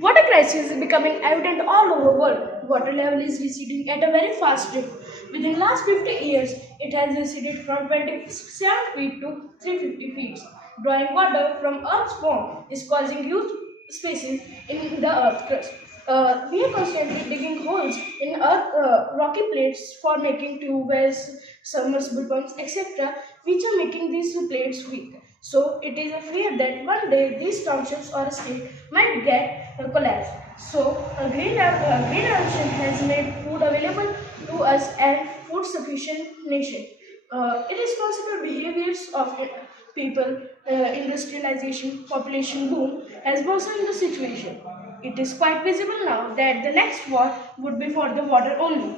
Water crisis is becoming evident all over the world. Water level is receding at a very fast rate. Within last 50 years, it has receded from 27 feet to 350 feet. Drawing water from Earth's core is causing huge spaces in the Earth crust. We are constantly digging holes in Earth rocky plates for making tube wells, submersible pumps, etc., which are making these plates weak. So it is a fear that one day these townships or state might get collapsed. So green revolution has made food available to us and food sufficient nation. Irresponsible behaviors of people, industrialization, population boom has worsened the situation. It is quite visible now that the next war would be for the water only.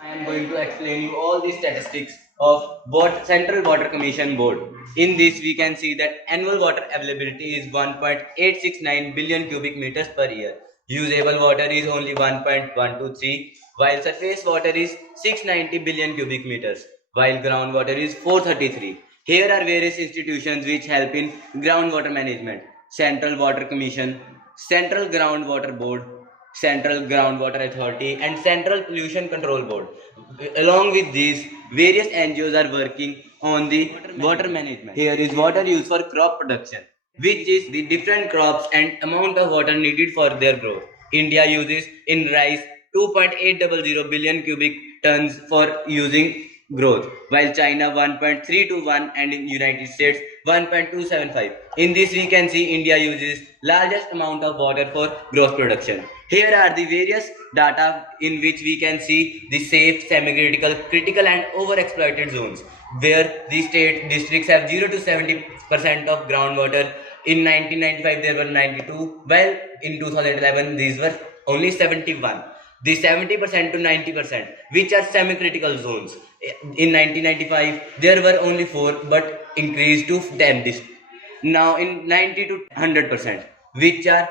I am going to explain you all the statistics of Central Water Commission Board. In this, we can see that annual water availability is 1.869 billion cubic meters per year. Usable water is only 1.123, while surface water is 690 billion cubic meters, while groundwater is 433. Here are various institutions which help in groundwater management: Central Water Commission, Central Groundwater Board, Central Groundwater Authority, and Central Pollution Control Board. Along with these, various NGOs are working on the water management. Here is water used for crop production, which is the different crops and amount of water needed for their growth. India uses in rice 2.800 billion cubic tons for using growth, while China 1.321 and in United States 1.275. In this we can see India uses largest amount of water for growth production. Here are the various data in which we can see the safe, semi-critical, critical and overexploited zones, where the state districts have 0 to 70% of groundwater. In 1995 there were 92, while in 2011 these were only 71. The 70% to 90%, which are semi-critical zones. In 1995, there were only 4, but increased to 10 now in 90 to 100%, which are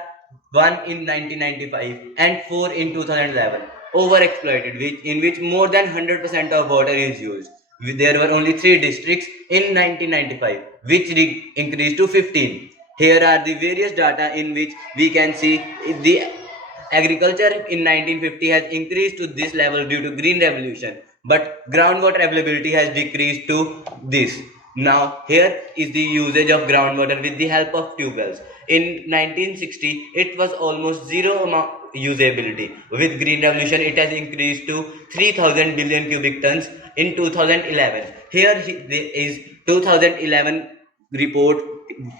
1 in 1995 and 4 in 2011. Overexploited, in which more than 100% of water is used. There were only 3 districts in 1995, which increased to 15. Here are the various data in which we can see the agriculture in 1950 has increased to this level due to green revolution, but groundwater availability has decreased to this. Now here is the usage of groundwater with the help of tube wells. In 1960 it was almost zero amount usability. With green revolution it has increased to 3000 billion cubic tons in 2011. Here is 2011 report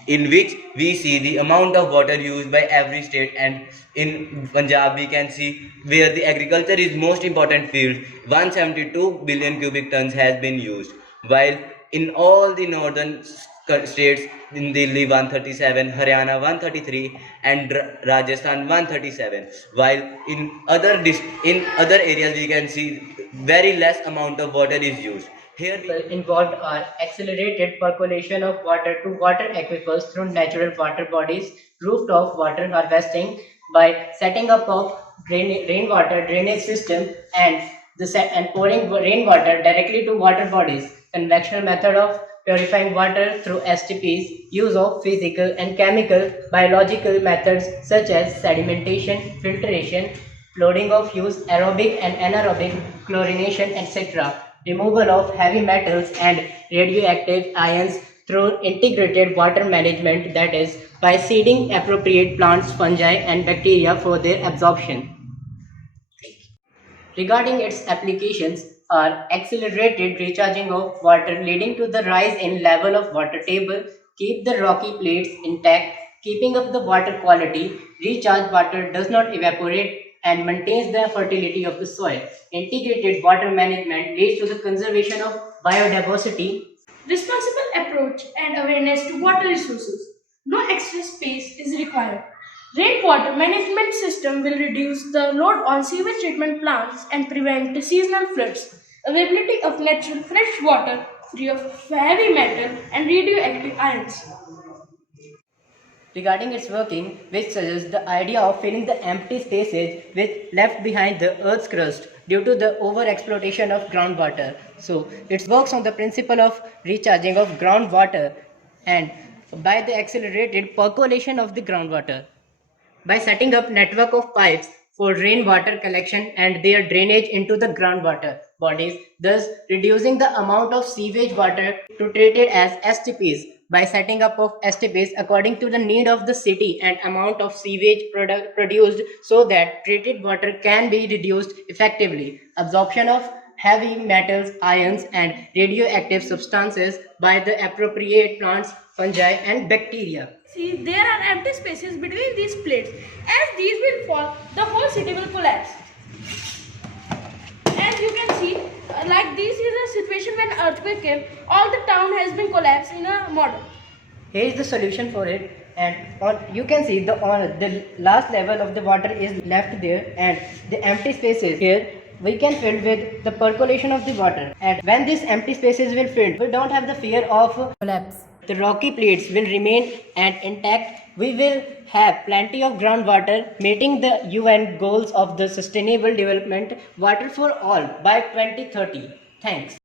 in which we see the amount of water used by every state, and in Punjab we can see where the agriculture is most important field, 172 billion cubic tons has been used, while in all the northern states, in Delhi 137, Haryana 133 and Rajasthan 137, while in other areas we can see very less amount of water is used. Here involved are accelerated percolation of water to water aquifers through natural water bodies, rooftop water harvesting by setting up of rainwater drainage system, and pouring rainwater directly to water bodies. Conventional method of purifying water through STPs, use of physical and chemical biological methods such as sedimentation, filtration, loading of use aerobic and anaerobic chlorination, etc. Removal of heavy metals and radioactive ions through integrated water management, that is, by seeding appropriate plants, fungi, and bacteria for their absorption. Regarding its applications are accelerated recharging of water leading to the rise in level of water table, keep the rocky plates intact, keeping up the water quality, recharged water does not evaporate and maintains the fertility of the soil. Integrated water management leads to the conservation of biodiversity. Responsible approach and awareness to water resources. No extra space is required. Rainwater management system will reduce the load on sewage treatment plants and prevent the seasonal floods. Availability of natural fresh water free of heavy metal and radioactive ions. Regarding its working, which suggests the idea of filling the empty spaces which left behind the Earth's crust due to the overexploitation of groundwater. So it works on the principle of recharging of groundwater and by the accelerated percolation of the groundwater. by setting up network of pipes for rainwater collection and their drainage into the groundwater bodies, thus reducing the amount of sewage water to treat it as STPs by setting up of STPs according to the need of the city and amount of sewage produced so that treated water can be reduced effectively. Absorption of heavy metals, ions, and radioactive substances by the appropriate plants, fungi, and bacteria. See, there are empty spaces between these plates. As these will fall, the whole city will collapse. As you can see, like this is a situation when earthquake came, all the town has been collapsed in a model. Here is the solution for it, and you can see the last level of the water is left there, and the empty spaces here we can fill with the percolation of the water. And when these empty spaces will fill, we don't have the fear of collapse. The rocky plates will remain and intact. We will have plenty of groundwater, meeting the UN goals of the Sustainable Development Water for All by 2030. Thanks.